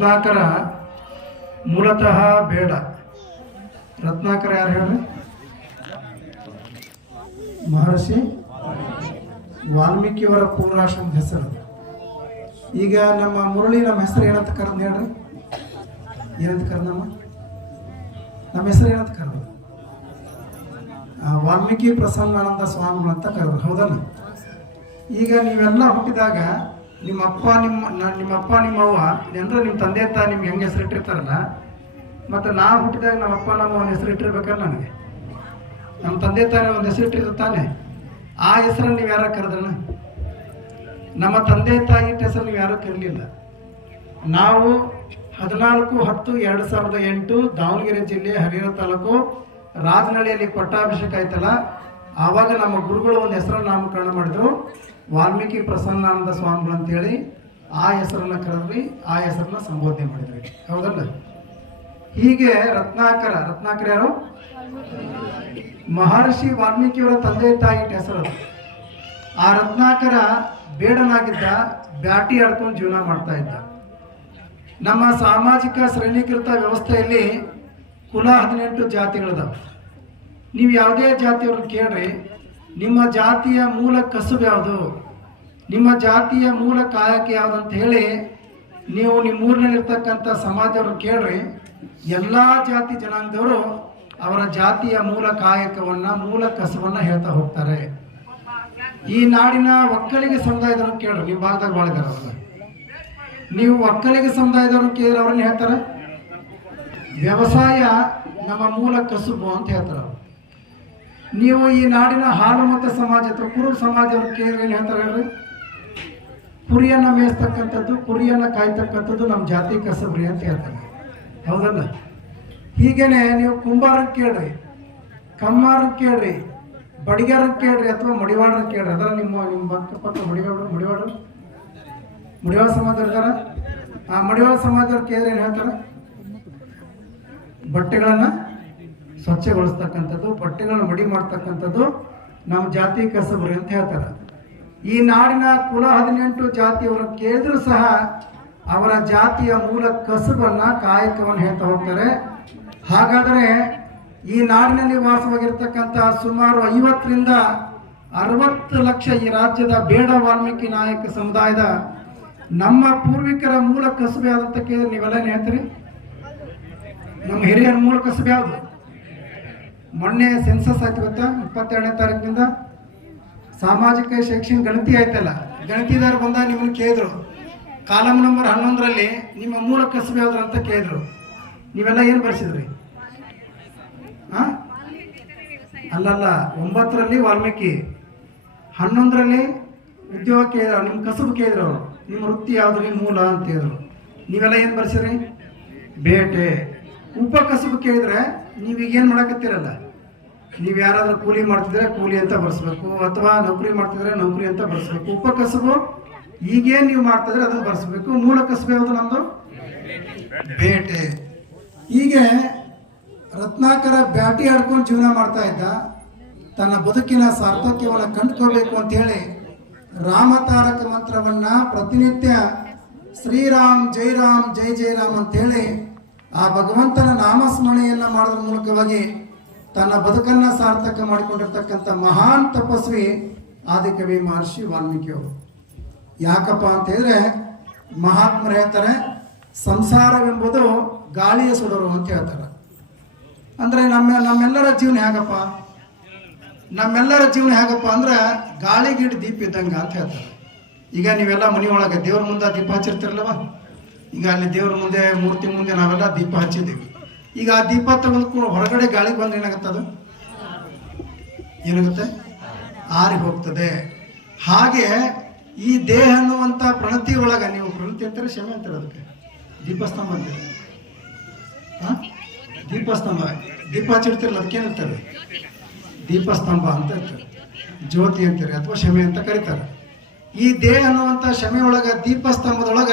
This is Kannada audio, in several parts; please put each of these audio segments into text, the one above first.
ರತ್ನಾಕರ ಮೂಲತಃ ಬೇಡ. ರತ್ನಾಕರ ಯಾರು ಹೇಳ್ರಿ ಮಹರ್ಷಿ ವಾಲ್ಮೀಕಿಯವರ ಪೂರ್ಣಾಶ್ರಮದ ಹೆಸರು ಈಗ ನಮ್ಮ ಮುರಳಿ ನಮ್ಮ ಹೆಸರು ಏನಂತ ಕರೆದ್ ಹೇಳ್ರಿ? ಏನಂತ ಕರೆದಮ್ಮ ನಮ್ಮ ಹೆಸರು ಏನಂತ ಕರೆದು ವಾಲ್ಮೀಕಿ ಪ್ರಸನ್ನಾನಂದ ಸ್ವಾಮಿಗಳು ಅಂತ ಕರೆದ್ರು, ಹೌದಲ್ಲ? ಈಗ ನೀವೆಲ್ಲ ಹುಟ್ಟಿದಾಗ ನಿಮ್ಮ ಅಪ್ಪ, ನಿಮ್ಮ ನಿಮ್ಮ ಅಪ್ಪ, ನಿಮ್ಮ ಅವ್ವ ಅಂದ್ರೆ ನಿಮ್ಮ ತಂದೆ ತಾ ನಿಮ್ಗೆ ಹೆಂಗೆ ಹೆಸರಿಟ್ಟಿರ್ತಾರಲ್ಲ, ಮತ್ತು ನಾ ಹುಟ್ಟಿದಾಗ ನಮ್ಮ ಅಪ್ಪ, ನಮ್ಮ ಅವನ ಹೆಸರು ಇಟ್ಟಿರ್ಬೇಕಲ್ಲ ನನಗೆ ನಮ್ಮ ತಂದೆ ತಾನೇ ಒಂದು ಹೆಸರು ಇಟ್ಟಿರ್ತಾರೆ ತಾನೆ. ಆ ಹೆಸರನ್ನು ನೀವು ಯಾರ ಕರೆದ್ರಲ್ಲ? ನಮ್ಮ ತಂದೆ, ತಾಯಿ ಹೆಸರು ನೀವು ಯಾರೂ ಕರೀಲಿಲ್ಲ. ನಾವು ಹದಿನಾಲ್ಕು ಹತ್ತು ಎರಡು ಸಾವಿರದ ಎಂಟು ದಾವಣಗೆರೆ ಜಿಲ್ಲೆ ಹರಿಹರ ತಾಲೂಕು ರಾಜನಹಳ್ಳಿಯಲ್ಲಿ ಪಟ್ಟಾಭಿಷೇಕ ಆಯ್ತಲ್ಲ, ಆವಾಗ ನಮ್ಮ ಗುರುಗಳು ಒಂದು ಹೆಸರನ್ನು ನಾಮಕರಣ ಮಾಡಿದ್ರು. ವಾಲ್ಮೀಕಿ ಪ್ರಸನ್ನಾನಂದ ಸ್ವಾಮಿಗಳು ಅಂತೇಳಿ ಆ ಹೆಸರನ್ನ ಕರೆದ್ರಿ, ಆ ಹೆಸರನ್ನ ಸಂಬೋಧನೆ ಮಾಡಿದ್ರಿ. ಹೌದಲ್ಲ? ಹೀಗೆ ರತ್ನಾಕರ ರತ್ನಾಕರ ಯಾರು? ಮಹರ್ಷಿ ವಾಲ್ಮೀಕಿಯವರ ತಂದೆ ತಾಯಿ ಹೆಸರು ಆ ರತ್ನಾಕರ ಬೇಡನಾಗಿದ್ದ, ಬ್ಯಾಟಿ ಆಡ್ಕೊಂಡು ಜೀವನ ಮಾಡ್ತಾ ಇದ್ದ. ನಮ್ಮ ಸಾಮಾಜಿಕ ಶ್ರೇಣೀಕೃತ ವ್ಯವಸ್ಥೆಯಲ್ಲಿ ಕುಲ ಹದಿನೆಂಟು ಜಾತಿಗಳಿದಾವೆ. ನೀವು ಯಾವುದೇ ಜಾತಿಯವ್ರನ್ನ ಕೇಳ್ರಿ ನಿಮ್ಮ ಜಾತಿಯ ಮೂಲ ಕಸುಬು ಯಾವುದು? ನಿಮ್ಮ ಜಾತಿಯ ಮೂಲ ಕಾಯಕ ಯಾವುದು ಅಂತ ಹೇಳಿ ನೀವು ನಿಮ್ಮ ಸಮಾಜವರು ಕೇಳ್ರಿ. ಎಲ್ಲ ಜಾತಿ ಜನಾಂಗದವರು ಅವರ ಜಾತಿಯ ಮೂಲ ಕಾಯಕವನ್ನು, ಮೂಲ ಕಸವನ್ನು ಹೇಳ್ತಾ ಹೋಗ್ತಾರೆ. ಈ ನಾಡಿನ ಒಕ್ಕಲಿಗ ಸಮುದಾಯದವ್ರನ್ನ ಕೇಳ್ರಿ, ನೀವು ಭಾಗದಾಗ ಬಾಳಿದಾರೆ ಅವ್ರನ್ನ ನೀವು ಒಕ್ಕಲಿಗ ಸಮುದಾಯದವ್ರನ್ನ ಕೇಳಿದ್ರೆ ಅವ್ರನ್ನ ಹೇಳ್ತಾರೆ. ವ್ಯವಸಾಯ ನಮ್ಮ ಮೂಲ ಕಸುಬು ಅಂತ ಹೇಳ್ತಾರೆ. ನೀವು ಈ ನಾಡಿನ ಹಾಲು ಮತ್ತು ಸಮಾಜ, ಅಥವಾ ಕುರು ಸಮಾಜ ಏನು ಹೇಳ್ತಾರೆ ಹೇಳ್ರಿ? ಕುರಿಯನ್ನ ಮೇಯಿಸ್ತಕ್ಕಂಥದ್ದು, ಕುರಿಯನ್ನ ಕಾಯ್ತಕ್ಕಂಥದ್ದು ನಮ್ಮ ಜಾತಿ ಕಸಬ್ರಿ ಅಂತ ಹೇಳ್ತಾರೆ. ಹೌದಲ್ಲ? ಹೀಗೇನೆ ನೀವು ಕುಂಬಾರಕ್ಕೆ ಕೇಳ್ರಿ ಕಮ್ಮಾರ ಕೇಳ್ರಿ ಬಡಿಗಾರ ಕೇಳ್ರಿ, ಅಥವಾ ಮಡಿವಾಡ್ರ ಕೇಳ್ರಿ. ಅದರ ನಿಮ್ಮ ನಿಮ್ಮ ಅಕ್ಕಪಕ್ಕ ಮಡಿವಾಡ್ರು ಮಡಿವಾಡ್ರು? ಮಡಿವಾಳ ಸಮಾಜ ಇರ್ತಾರ ಆ ಮಡಿವಾಳ ಸಮಾಜ ಕೇಳಿದ್ರೆ ಏನು ಹೇಳ್ತಾರೆ? ಬಟ್ಟೆಗಳನ್ನು ಸ್ವಚ್ಛಗೊಳಿಸ್ತಕ್ಕಂಥದ್ದು, ಬಟ್ಟೆಗಳನ್ನ ಮಡಿ ಮಾಡ್ತಕ್ಕಂಥದ್ದು ನಮ್ಮ ಜಾತಿ ಕಸಬರು ಅಂತ ಹೇಳ್ತಾರೆ. ಈ ನಾಡಿನ ಕುಲ ಹದಿನೆಂಟು ಜಾತಿಯವರನ್ನು ಕೇಳಿದ್ರು ಸಹ ಅವರ ಜಾತಿಯ ಮೂಲ ಕಸುಬನ್ನ ಕಾಯಕವನ್ನು ಹೇಳ್ತಾ ಹೋಗ್ತಾರೆ. ಹಾಗಾದರೆ ಈ ನಾಡಿನಲ್ಲಿ ವಾಸವಾಗಿರ್ತಕ್ಕಂಥ ಸುಮಾರು ಐವತ್ತರಿಂದ ಅರವತ್ತು ಲಕ್ಷ ಈ ರಾಜ್ಯದ ಬೇಡ ವಾಲ್ಮೀಕಿ ನಾಯಕ ಸಮುದಾಯದ ನಮ್ಮ ಪೂರ್ವಿಕರ ಮೂಲ ಕಸುಬೆ ಕೇಳಿದ್ರೆ ನೀವೆಲ್ಲ ಹೇಳ್ತೀರಿ? ನಮ್ಮ ಹಿರಿಯರ ಮೂಲ ಕಸುಬೆ ಯಾವುದು? ಮೊನ್ನೆ ಸೆನ್ಸಸ್ ಆಯ್ತು ಗೊತ್ತಾ? ಇಪ್ಪತ್ತೆರಡನೇ ತಾರೀಕಿನಿಂದ? ಸಾಮಾಜಿಕ, ಶೈಕ್ಷಣಿಕ ಗಣತಿ ಆಯ್ತಲ್ಲ, ಗಣತಿದಾರ ಬಂದಾಗ ನಿಮ್ಮನ್ನು ಕೇಳಿದ್ರು. ಕಾಲಮ್ ನಂಬರ್ ಹನ್ನೊಂದರಲ್ಲಿ ನಿಮ್ಮ ಮೂಲ ಕಸಬೆ ಯಾವ್ದು ಅಂತ ಕೇಳಿದ್ರು. ನೀವೆಲ್ಲ ಏನು ಬರೆಸಿದ್ರಿ? ಹಾಂ ಅಲ್ಲಲ್ಲ, ಒಂಬತ್ತರಲ್ಲಿ ವಾಲ್ಮೀಕಿ, ಹನ್ನೊಂದರಲ್ಲಿ ಉದ್ಯೋಗ ಕೇಳಿದ್ರು, ನಿಮ್ಮ ಕಸಬು ಕೇಳಿದ್ರು ಅವರು. ನಿಮ್ಮ ವೃತ್ತಿ ಯಾವ್ದು, ನಿಮ್ಮ ಮೂಲ ಅಂತ ಹೇಳಿದ್ರು ನೀವೆಲ್ಲ ಏನು ಬರ್ಸಿರಿ ಬೇಟೆ. ಉಪ ಕಸಬು ಕೇಳಿದ್ರೆ ನೀವು ಈಗ ಏನು ಮಾಡಕತ್ತೀರಲ್ಲ? ನೀವು ಯಾರಾದರೂ ಕೂಲಿ ಮಾಡ್ತಿದ್ರೆ ಕೂಲಿ ಅಂತ ಬರ್ಸ್ಬೇಕು ಅಥವಾ ನೌಕರಿ ಮಾಡ್ತಿದ್ರೆ ನೌಕರಿ ಅಂತ ಬರ್ಸ್ಬೇಕು. ಉಪ ಕಸಬು ಈಗೇನು ನೀವು ಮಾಡ್ತಿದ್ರೆ ಅದನ್ನು ಬರ್ಸ್ಬೇಕು. ಮೂಲ ಕಸಬು ಯಾವುದು ನಮ್ಮದು ಬೇಟೆ. ಹೀಗೆ ರತ್ನಾಕರ ಬ್ಯಾಟಿ ಆಡ್ಕೊಂಡು ಜೀವನ ಮಾಡ್ತಾ ಇದ್ದ ತನ್ನ ಬದುಕಿನ ಸಾರ್ಥಕ್ಯವನ್ನು ಕಂಡುಕೋಬೇಕು ಅಂತ ಹೇಳಿ ರಾಮತಾರಕ ಮಂತ್ರವನ್ನ ಪ್ರತಿನಿತ್ಯ ಶ್ರೀರಾಮ್ ಜೈ ರಾಮ್ ಜೈ ಜೈ ರಾಮ್ ಅಂತ ಹೇಳಿ ಆ ಭಗವಂತನ ನಾಮಸ್ಮರಣೆಯನ್ನ ಮಾಡೋದ್ರ ಮೂಲಕವಾಗಿ ತನ್ನ ಬದುಕನ್ನ ಸಾರ್ಥಕ ಮಾಡಿಕೊಂಡಿರ್ತಕ್ಕಂಥ ಮಹಾನ್ ತಪಸ್ವಿ ಆದಿಕವಿ ಮಹರ್ಷಿ ವಾಲ್ಮೀಕಿ ಅವರು. ಯಾಕಪ್ಪ ಅಂತ ಹೇಳಿದ್ರೆ ಮಹಾತ್ಮರು ಹೇಳ್ತಾರೆ, ಸಂಸಾರವೆಂಬುದು ಗಾಳಿಯ ಸುಡರು ಅಂತ ಹೇಳ್ತಾರೆ. ಅಂದ್ರೆ ನಮ್ಮ ನಮ್ಮೆಲ್ಲರ ಜೀವನ ಹೇಗಪ್ಪ? ನಮ್ಮೆಲ್ಲರ ಜೀವನ ಹೇಗಪ್ಪ ಅಂದ್ರೆ ಗಾಳಿಗಿಡ್ ದೀಪ ಇದ್ದಂಗ ಅಂತ ಹೇಳ್ತಾರೆ. ಈಗ ನೀವೆಲ್ಲ ಮನೆಯೊಳಗೆ ದೇವ್ರ ಮುಂದೆ ದೀಪ ಹಚ್ಚಿರ್ತಿರಲ್ವ? ಈಗ ಅಲ್ಲಿ ದೇವ್ರ ಮುಂದೆ, ಮೂರ್ತಿ ಮುಂದೆ ನಾವೆಲ್ಲ ದೀಪ ಹಚ್ಚಿದ್ದೀವಿ. ಈಗ ಆ ದೀಪ ತಗೊಂಡ್ಕೊಂಡು ಹೊರಗಡೆ ಗಾಳಿಗೆ ಬಂದ್ರೆ ಏನಾಗುತ್ತೆ ಅದು ಏನಾಗುತ್ತೆ? ಆರಿ ಹೋಗ್ತದೆ. ಹಾಗೆ ಈ ದೇಹ ಅನ್ನುವಂಥ ಪ್ರಣತಿ ಒಳಗೆ ನೀವು ಪ್ರಣತಿ ಅಂತಾರೆ ಕ್ಷಮೆ ಅಂತಾರೆ ಅದಕ್ಕೆ? ದೀಪಸ್ತಂಭ ಅಂತ ಹಾ? ದೀಪಸ್ತಂಭ. ದೀಪ ಹಚ್ಚಿಡ್ತಿರಲ್ಲ ಅದಕ್ಕೇನಂತಾರೆ ದೀಪಸ್ತಂಭ ಅಂತ ಇರ್ತಾರೆ ಜ್ಯೋತಿ ಅಂತಾರೆ ಅಥವಾ ಶಮೆ ಅಂತ ಕರೀತಾರೆ. ಈ ದೇಹ ಅನ್ನುವಂಥ ಶಮೆ ಒಳಗ, ದೀಪಸ್ತಂಭದೊಳಗ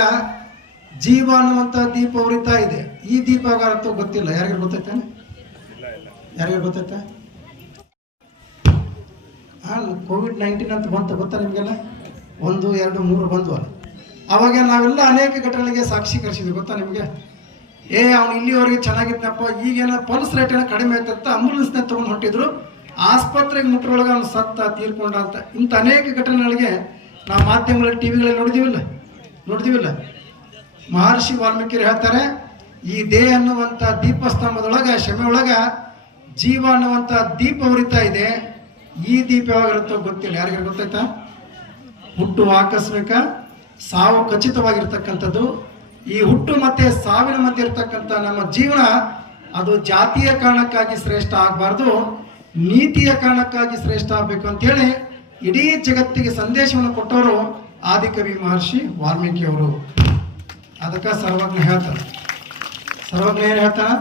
ಜೀವ ಅನ್ನುವಂಥ ದೀಪ ಉರಿತಾ ಇದೆ. ಈ ದೀಪ ಅಂತ ಗೊತ್ತಿಲ್ಲ. ಯಾರಿಗೂ ಗೊತ್ತೈತೆ ಯಾರಿಗೂ ಗೊತ್ತೈತೆ ಹಾಂ ಕೋವಿಡ್ ನೈನ್ಟೀನ್ ಅಂತ ಬಂತು ಗೊತ್ತಾ ನಿಮಗೆಲ್ಲ? ಒಂದು, ಎರಡು, ಮೂರು ಬಂದ್ವಲ್ಲ ಅವಾಗ ನಾವೆಲ್ಲ ಅನೇಕ ಘಟನೆಗಳಿಗೆ ಸಾಕ್ಷೀಕರಿಸಿದ್ವಿ ಗೊತ್ತಾ ನಿಮಗೆ? ಏ, ಅವ್ನು ಇಲ್ಲಿವರೆಗೆ ಚೆನ್ನಾಗಿದ್ನಪ್ಪ. ಈಗೇನ ಪಲ್ಸ್ ರೇಟ್ ಏನೋ ಕಡಿಮೆ ಆಯ್ತಂತ ಆಂಬುಲೆನ್ಸ್ನ ತೊಗೊಂಡು ಹೊಂಟಿದ್ರು. ಆಸ್ಪತ್ರೆಗೆ ಮುಟ್ಟರೊಳಗೆ ಅವ್ನು ಸತ್ತ, ತೀರ್ಕೊಂಡ ಅಂತ. ಇಂಥ ಅನೇಕ ಘಟನೆಗಳಿಗೆ ನಾವು ಮಾಧ್ಯಮಗಳಲ್ಲಿ ಟಿ ವಿಗಳಲ್ಲಿ ನೋಡಿದೀವಿಲ್ಲ? ನೋಡಿದೀವಿಲ್ಲ? ಮಹರ್ಷಿ ವಾಲ್ಮೀಕಿ ಹೇಳ್ತಾರೆ, ಈ ದೇಹ ಅನ್ನುವಂಥ ದೀಪಸ್ತಂಭದೊಳಗೆ, ಶಮೆಯೊಳಗೆ ಜೀವ ಅನ್ನುವಂಥ ದೀಪ ಉರಿತಾ ಇದೆ. ಈ ದೀಪ ಯಾವಾಗಿರುತ್ತೋ ಗೊತ್ತಿಲ್ಲ. ಯಾರಿಗಾರು ಗೊತ್ತಾಯ್ತಾ? ಹುಟ್ಟು ಆಕಸ್ಮಿಕ ಸಾವು ಖಚಿತವಾಗಿರ್ತಕ್ಕಂಥದ್ದು. ಈ ಹುಟ್ಟು ಮತ್ತೆ ಸಾವಿನ ಮಧ್ಯೆ ಇರ್ತಕ್ಕಂಥ ನಮ್ಮ ಜೀವನ, ಅದು ಜಾತಿಯ ಕಾರಣಕ್ಕಾಗಿ ಶ್ರೇಷ್ಠ ಆಗಬಾರ್ದು, ನೀತಿಯ ಕಾರಣಕ್ಕಾಗಿ ಶ್ರೇಷ್ಠ ಆಗಬೇಕು ಅಂತೇಳಿ ಇಡೀ ಜಗತ್ತಿಗೆ ಸಂದೇಶವನ್ನು ಕೊಟ್ಟವರು ಆದಿಕವಿ ಮಹರ್ಷಿ ವಾಲ್ಮೀಕಿಯವರು. ಅದಕ್ಕೆ ಸರ್ವಜ್ಞ ಹೇಳ್ತಾರೆ ಸರ್ವಜ್ಞ ಏನು ಹೇಳ್ತಾನ?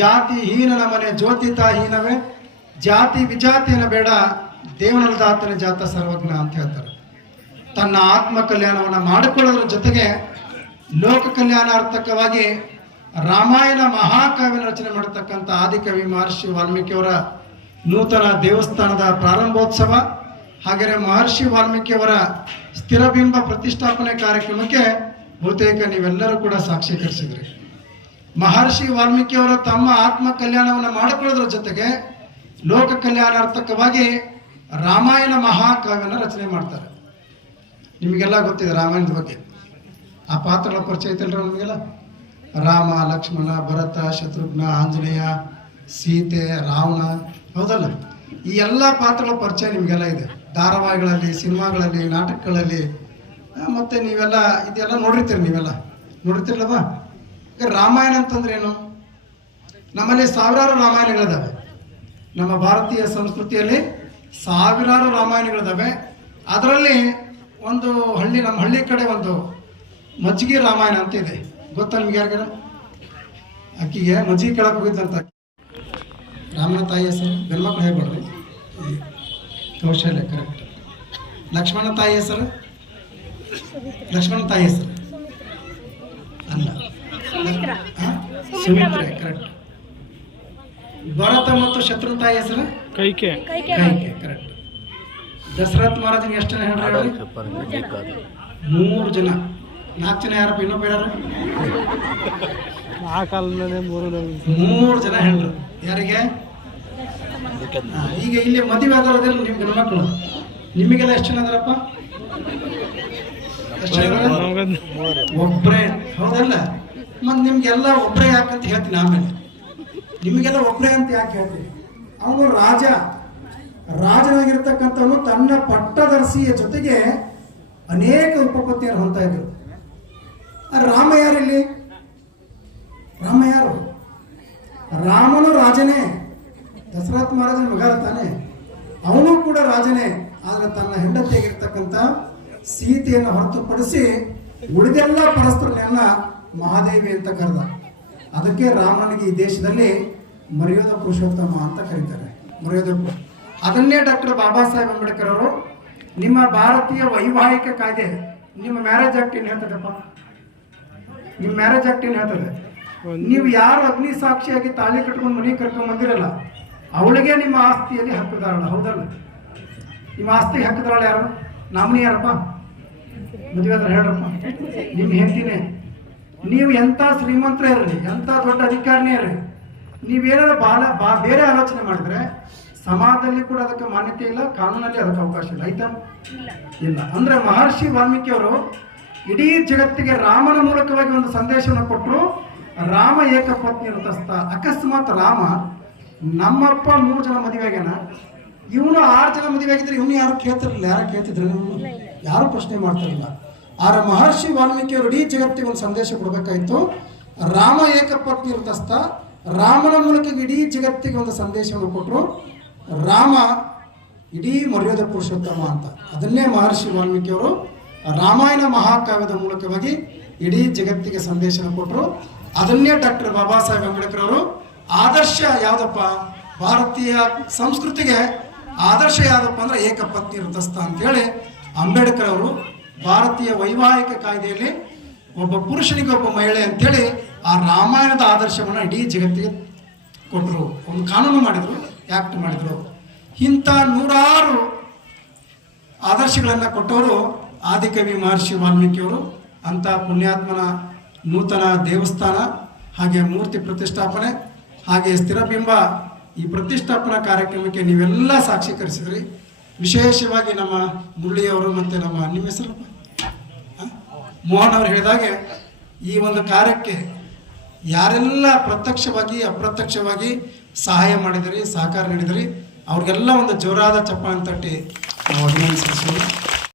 ಜಾತಿ ಹೀನನ ಮನೆ ಜ್ಯೋತಿತ ಹೀನವೇ, ಜಾತಿ ವಿಜಾತಿಯನ ಬೇಡ ದೇವನಲ್ದಾತನ ಜಾತ ಸರ್ವಜ್ಞ ಅಂತ ಹೇಳ್ತಾರೆ. ತನ್ನ ಆತ್ಮ ಕಲ್ಯಾಣವನ್ನು ಮಾಡಿಕೊಳ್ಳೋದ್ರ ಜೊತೆಗೆ ಲೋಕ ಕಲ್ಯಾಣಾರ್ಥಕವಾಗಿ ರಾಮಾಯಣ ಮಹಾಕಾವ್ಯನ ರಚನೆ ಮಾಡತಕ್ಕಂಥ ಆದಿಕವಿ ಮಹರ್ಷಿ ವಾಲ್ಮೀಕಿಯವರ ನೂತನ ದೇವಸ್ಥಾನದ ಪ್ರಾರಂಭೋತ್ಸವ, ಹಾಗೆಯೇ ಮಹರ್ಷಿ ವಾಲ್ಮೀಕಿಯವರ ಸ್ಥಿರಬಿಂಬ ಪ್ರತಿಷ್ಠಾಪನೆ ಕಾರ್ಯಕ್ರಮಕ್ಕೆ ಬಹುತೇಕ ನೀವೆಲ್ಲರೂ ಕೂಡ ಸಾಕ್ಷೀಕರಿಸಿದ್ರಿ ಮಹರ್ಷಿ ವಾಲ್ಮೀಕಿಯವರು ತಮ್ಮ ಆತ್ಮ ಕಲ್ಯಾಣವನ್ನು ಮಾಡಿಕೊಳ್ಳೋದ್ರ ಜೊತೆಗೆ ಲೋಕ ಕಲ್ಯಾಣಾರ್ಥಕವಾಗಿ ರಾಮಾಯಣ ಮಹಾಕಾವ್ಯನ ರಚನೆ ಮಾಡ್ತಾರೆ. ನಿಮಗೆಲ್ಲ ಗೊತ್ತಿದೆ ರಾಮಾಯಣದ ಬಗ್ಗೆ. ಆ ಪಾತ್ರಗಳ ಪರಿಚಯ ಐತಲ್ರಿ ನಮಗೆಲ್ಲ? ರಾಮ, ಲಕ್ಷ್ಮಣ, ಭರತ, ಶತ್ರುಘ್ನ, ಆಂಜನೇಯ, ಸೀತೆ, ರಾವಣ, ಹೌದಲ್ಲ? ಈ ಎಲ್ಲ ಪಾತ್ರಗಳ ಪರಿಚಯ ನಿಮಗೆಲ್ಲ ಇದೆ. ಧಾರಾವಾಹಿಗಳಲ್ಲಿ, ಸಿನಿಮಾಗಳಲ್ಲಿ, ನಾಟಕಗಳಲ್ಲಿ ಮತ್ತೆ ನೀವೆಲ್ಲ ಇದೆಲ್ಲ ನೋಡಿರ್ತೀರಿ ನೀವೆಲ್ಲ. ನೋಡಿರ್ತಿರ್ಲವ ಈಗ ರಾಮಾಯಣ ಅಂತಂದ್ರೆ ಏನು? ನಮ್ಮಲ್ಲಿ ಸಾವಿರಾರು ರಾಮಾಯಣಗಳಿದಾವೆ. ನಮ್ಮ ಭಾರತೀಯ ಸಂಸ್ಕೃತಿಯಲ್ಲಿ ಸಾವಿರಾರು ರಾಮಾಯಣಗಳಿದಾವೆ. ಅದರಲ್ಲಿ ಒಂದು ಹಳ್ಳಿ, ನಮ್ಮ ಹಳ್ಳಿ ಕಡೆ ಒಂದು ಮಜ್ಜಿಗೆ ರಾಮಾಯಣ ಅಂತ ಇದೆ. ಗೊತ್ತಾ ನಿಮ್ಗೆ ಯಾರಿಗಾರ ಅಕ್ಕಿಗೆ ಮಜ್ಜಿಗೆ ಕೇಳಕ್ ಹೋಗಿದ್ದಂತ ರಾಮನ ತಾಯಿ ಹೆಸರು ಗಂಡ್ಮಕ್ಳು ಹೇಳ್ಬೇಡ್ರಿ ಕೌಶಲ್ಯ ಕರೆಕ್ಟ್ ಲಕ್ಷ್ಮಣ ತಾಯಿ ಹೆಸರು ಲಕ್ಷ್ಮಣ ತಾಯಿ ಹೆಸರು? ಅಲ್ಲ. ಸುಮಿತ್ರ. ಸುಮಿತ್ರೆ ಕರೆಕ್ಟ್. ಭರತ ಮತ್ತು ಶತ್ರು ತಾಯಿ ಹೆಸರು? ಕೈಕೆ. ಕೈಕೆ ಕರೆಕ್ಟ್. ದಶರಥ್ ಮಹಾರಾಜ್ ಎಷ್ಟು ಜನ ಹೇಳ್ರಿ ಮೂರು ಜನ. ನಾಲ್ಕು ಜನ ಯಾರಪ್ಪ? ಇನ್ನೊಬ್ಬ ಯಾರು? ಆ ಕಾಲದಲ್ಲೇ ಮೂರು ಮೂರು ಜನ ಹೆಣ್ಣರು ಯಾರಿಗೆ? ಈಗ ಇಲ್ಲಿ ಮದುವೆ ಆದವ್ರದಿಲ್ಲ ನಿಮ್ಗೆ ಮಕ್ಕಳು. ನಿಮಗೆಲ್ಲ ಎಷ್ಟು ಜನ ಅದಾರಪ್ಪ? ಒಬ್ರೇ, ಹೌದಲ್ಲ? ಮತ್ತೆ ನಿಮ್ಗೆಲ್ಲ ಒಬ್ಬರೇ ಯಾಕಂತ ಹೇಳ್ತೀನಿ ಆಮೇಲೆ. ನಿಮಗೆಲ್ಲ ಒಬ್ಬರೇ ಅಂತ ಯಾಕೆ ಹೇಳ್ತೀನಿ? ಅವನು ರಾಜ. ರಾಜನಾಗಿರ್ತಕ್ಕಂಥವನು ತನ್ನ ಪಟ್ಟದರ್ಶಿಯ ಜೊತೆಗೆ ಅನೇಕ ಉಪಪತ್ನಿಯರು ಹೊಂತ ಇದ್ರು. ರಾಮ ಯಾರಿಲ್ಲಿ? ರಾಮ ಯಾರು? ರಾಮನು ರಾಜನೇ. ದಶರಥ ಮಹಾರಾಜನ ಮಗ ತಾನೆ. ಅವನು ಕೂಡ ರಾಜನೇ. ಆದರೆ ತನ್ನ ಹೆಂಡತಿಯಾಗಿರ್ತಕ್ಕಂಥ ಸೀತೆಯನ್ನು ಹೊರತುಪಡಿಸಿ ಉಳಿದೆಲ್ಲ ಪರಸ್ಪರನೆಲ್ಲ ಮಹಾದೇವಿ ಅಂತ ಕರೆದ. ಅದಕ್ಕೆ ರಾಮನಿಗೆ ಈ ದೇಶದಲ್ಲಿ ಮರ್ಯಾದ ಪುರುಷೋತ್ತಮ ಅಂತ ಕರೀತಾರೆ. ಮರ್ಯಾದ ಅದನ್ನೇ ಡಾಕ್ಟರ್ ಬಾಬಾ ಸಾಹೇಬ್ ಅಂಬೇಡ್ಕರ್ ಅವರು, ನಿಮ್ಮ ಭಾರತೀಯ ವೈವಾಹಿಕ ಕಾಯ್ದೆ, ನಿಮ್ಮ ಮ್ಯಾರೇಜ್ ಆಕ್ಟ್ ಏನು ಹೇಳ್ತದಪ್ಪ ನಿಮ್ಮ ಮ್ಯಾರೇಜ್ ಆಕ್ಟ್ ಏನು ಹೇಳ್ತದೆ ನೀವು ಯಾರು ಅಗ್ನಿ ಸಾಕ್ಷಿಯಾಗಿ ತಾಳಿ ಕಟ್ಕೊಂಡು ಮನೆಗೆ ಕರ್ಕೊಂಡು ಬಂದಿರಲ್ಲ, ಅವಳಿಗೆ ನಿಮ್ಮ ಆಸ್ತಿಯಲ್ಲಿ ಹಕ್ಕುದಾರಳ ಹೌದಲ್ಲ? ನಿಮ್ಮ ಆಸ್ತಿಗೆ ಹಕ್ಕುದಾರಳ ಯಾರು? ನಾಮಿನಿ ಯಾರಪ್ಪ? ಮದುವೆ ಆದ್ರೆ ಹೇಳ್ರಪ್ಪ. ನಿಮ್ಮ ಹೆಂಡತಿನೇ ನೀವು ಎಂಥ ಶ್ರೀಮಂತರ ಇರಲಿ ಎಂಥ ದೊಡ್ಡ ಅಧಿಕಾರಿನೇ ಇರಲಿ ನೀವೇನಾದ್ರು ಬಾಲ ಬಾ ಬೇರೆ ಆಲೋಚನೆ ಮಾಡಿದ್ರೆ ಸಮಾಜದಲ್ಲಿ ಕೂಡ ಅದಕ್ಕೆ ಮಾನ್ಯತೆ ಇಲ್ಲ, ಕಾನೂನಲ್ಲಿ ಅದಕ್ಕೆ ಅವಕಾಶ ಇಲ್ಲ. ಆಯ್ತಾ? ಇಲ್ಲ. ಅಂದ್ರೆ ಮಹರ್ಷಿ ವಾಲ್ಮೀಕಿ ಅವರು ಇಡೀ ಜಗತ್ತಿಗೆ ರಾಮನ ಮೂಲಕವಾಗಿ ಒಂದು ಸಂದೇಶವನ್ನು ಕೊಟ್ಟರು, ರಾಮ ಏಕಪತ್ನಿ ವ್ರತಸ್ಥ ಅಕಸ್ಮಾತ್ ರಾಮ ನಮ್ಮಪ್ಪ ಮೂರು ಜನ ಮದುವೆ ಆಗ್ಯಾನ ಇವನು ಆರು ಜನ ಮದುವೆ ಆಗಿದ್ರೆ ಇವನು ಯಾರು ಕೇಳ್ತಿರಲಿಲ್ಲ, ಯಾರು ಕೇಳ್ತಿದ್ರು? ಯಾರು ಪ್ರಶ್ನೆ ಮಾಡ್ತಿರಲಿಲ್ಲ. ಆದ್ರೆ ಮಹರ್ಷಿ ವಾಲ್ಮೀಕಿಯವರು ಇಡೀ ಜಗತ್ತಿಗೆ ಒಂದು ಸಂದೇಶ ಕೊಡಬೇಕಾಯ್ತು. ರಾಮ ಏಕಪತ್ನಿ ವ್ರತಸ್ಥ ರಾಮನ ಮೂಲಕ ಇಡೀ ಜಗತ್ತಿಗೆ ಒಂದು ಸಂದೇಶವನ್ನು ಕೊಟ್ಟರು ರಾಮ ಇಡೀ ಮರ್ಯಾದ ಪುರುಷೋತ್ತಮ ಅಂತ. ಅದನ್ನೇ ಮಹರ್ಷಿ ವಾಲ್ಮೀಕಿಯವರು ರಾಮಾಯಣ ಮಹಾಕಾವ್ಯದ ಮೂಲಕವಾಗಿ ಇಡೀ ಜಗತ್ತಿಗೆ ಸಂದೇಶನ ಕೊಟ್ಟರು ಅದನ್ನೇ ಡಾಕ್ಟರ್ ಬಾಬಾ ಸಾಹೇಬ್ ಅಂಬೇಡ್ಕರ್ ಅವರು ಆದರ್ಶ ಯಾವುದಪ್ಪ? ಭಾರತೀಯ ಸಂಸ್ಕೃತಿಗೆ ಆದರ್ಶ ಯಾವುದಪ್ಪ ಅಂದ್ರೆ ಏಕಪತ್ನಿ ವ್ರತಸ್ಥ ಅಂತೇಳಿ ಅಂಬೇಡ್ಕರ್ ಅವರು ಭಾರತೀಯ ವೈವಾಹಿಕ ಕಾಯ್ದೆಯಲ್ಲಿ ಒಬ್ಬ ಪುರುಷನಿಗೆ ಒಬ್ಬ ಮಹಿಳೆ ಅಂತೇಳಿ ಆ ರಾಮಾಯಣದ ಆದರ್ಶವನ್ನು ಇಡೀ ಜಗತ್ತಿಗೆ ಕೊಟ್ಟರು ಒಂದು ಕಾನೂನು ಮಾಡಿದರು ಆ್ಯಕ್ಟ್ ಮಾಡಿದರು. ಇಂಥ ನೂರಾರು ಆದರ್ಶಗಳನ್ನು ಕೊಟ್ಟವರು ಆದಿಕವಿ ಮಹರ್ಷಿ ವಾಲ್ಮೀಕಿಯವರು ಅಂಥ ಪುಣ್ಯಾತ್ಮನ ನೂತನ ದೇವಸ್ಥಾನ, ಹಾಗೆ ಮೂರ್ತಿ ಪ್ರತಿಷ್ಠಾಪನೆ, ಹಾಗೆ ಸ್ಥಿರಬಿಂಬ ಈ ಪ್ರತಿಷ್ಠಾಪನಾ ಕಾರ್ಯಕ್ರಮಕ್ಕೆ ನೀವೆಲ್ಲ ಸಾಕ್ಷೀಕರಿಸಿದ್ರಿ ವಿಶೇಷವಾಗಿ ನಮ್ಮ ಮುರಳಿಯವರು ಮತ್ತು ನಮ್ಮ ನಿಮ್ಮ ಹೆಸರು? ಮೋಹನ್ ಅವರು ಹೇಳಿದಾಗೆ ಈ ಒಂದು ಕಾರ್ಯಕ್ಕೆ ಯಾರೆಲ್ಲ ಪ್ರತ್ಯಕ್ಷವಾಗಿ, ಅಪ್ರತ್ಯಕ್ಷವಾಗಿ ಸಹಾಯ ಮಾಡಿದಿರಿ, ಸಹಕಾರ ನೀಡಿದಿರಿ, ಅವ್ರಿಗೆಲ್ಲ ಒಂದು ಜೋರಾದ ಚಪ್ಪಾಳೆ ತಟ್ಟಿ ನಾವು ಅಭಿನಂದಿಸೋಣ